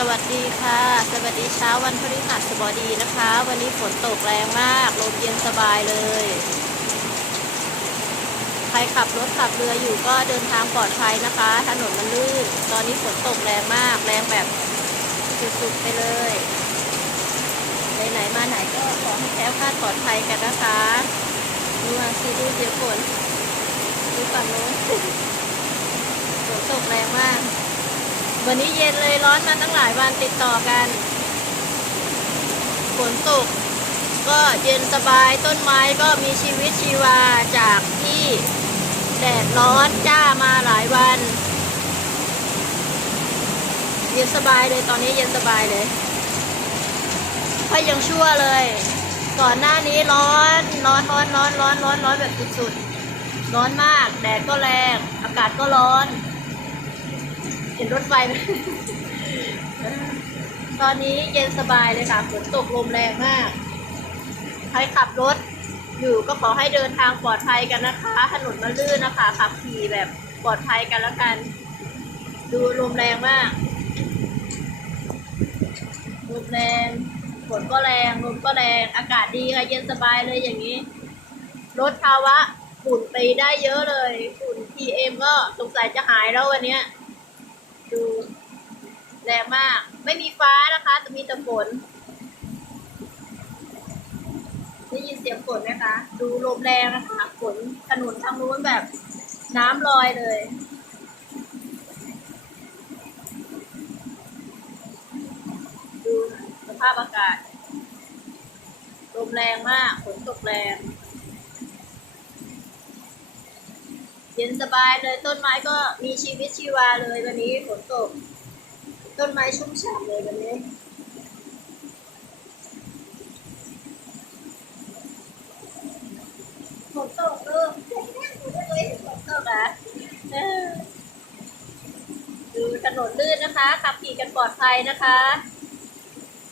สวัสดีค่ะ สวัสดีเช้าวันพฤหัสบดีนะคะ วันนี้ฝนตกแรงมากลมเย็นสบายเลย ใครขับรถขับเรืออยู่ก็เดินทางปลอดภัยนะคะ ถนนมันลื่น ตอนนี้ฝนตกแรงมาก แรงแบบสุดๆไปเลยไปไหนมาไหนก็ขอให้แคล้วคลาดปลอดภัยกันนะคะดูมาสิดูเดี๋ยวฝนดูฝั่งโน้นฝนตกแรงมาก วันนี้เย็นเลยร้อนมาตั้งหลายวันติดต่อกันฝนตกก็เย็นสบายต้นไม้ก็มีชีวิตชีวาจากที่แดดร้อนจ้ามาหลายวัน เย็นสบายเลยตอนนี้เย็นสบายเลยก็ยังชั่วเลย ก่อนหน้านี้ร้อนร้อนร้อนร้อนร้อนร้อนร้อนแบบสุดๆร้อนมาก แดดก็แรง อากาศก็ร้อน เห็นรถไฟไหมตอนนี้เย็นสบายเลยค่ะฝนตกลมแรงมาก ใครขับรถอยู่ก็ขอให้เดินทางปลอดภัยกันนะคะ ถนนมันลื่นนะคะขับขี่แบบปลอดภัยกันแล้วกัน ดูลมแรงมากลมแรงฝนก็แรงลมก็แรงอากาศดีค่ะเย็นสบายเลยอย่างนี้ลดภาวะฝุ่นไปได้เยอะเลยฝุ่น PM ก็สงสัยจะหายแล้ววันนี้ รงมาก ไม่มีฟ้านะคะ แต่มีแต่ฝนได้ยินเสียงฝนไหมคะ ดูลมแรงนะคะฝนถนนทางนู้นแบบน้ำลอยเลย ดูสภาพอากาศ ลมแรงมากฝนตกแรง เย็นสบายเลยต้นไม้ก็มีชีวิตชีวาเลยวันนี้ฝนตก ต้นไม้ชุ่มฉ่ำเลยวันนี้ฝนตกเออเฮ้ยฝนตกอะดูถนนลื่นนะคะ ขับขี่กันปลอดภัยนะคะ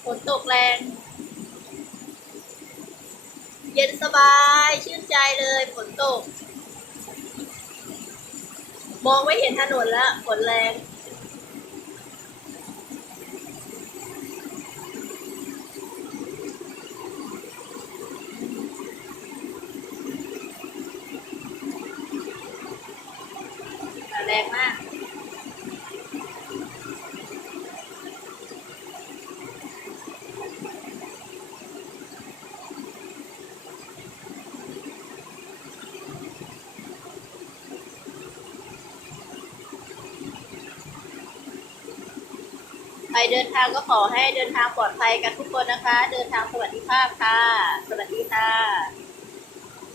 ฝนตกแรง เย็นสบาย ชื่นใจเลยฝนตก มองไม่เห็นถนนแล้วฝนแรง รงมากใครเดินทางก็ขอให้เดินทางปลอดภัยกันทุกคนนะคะ เดินทางสวัสดิภาพค่ะ สวัสดีค่ะ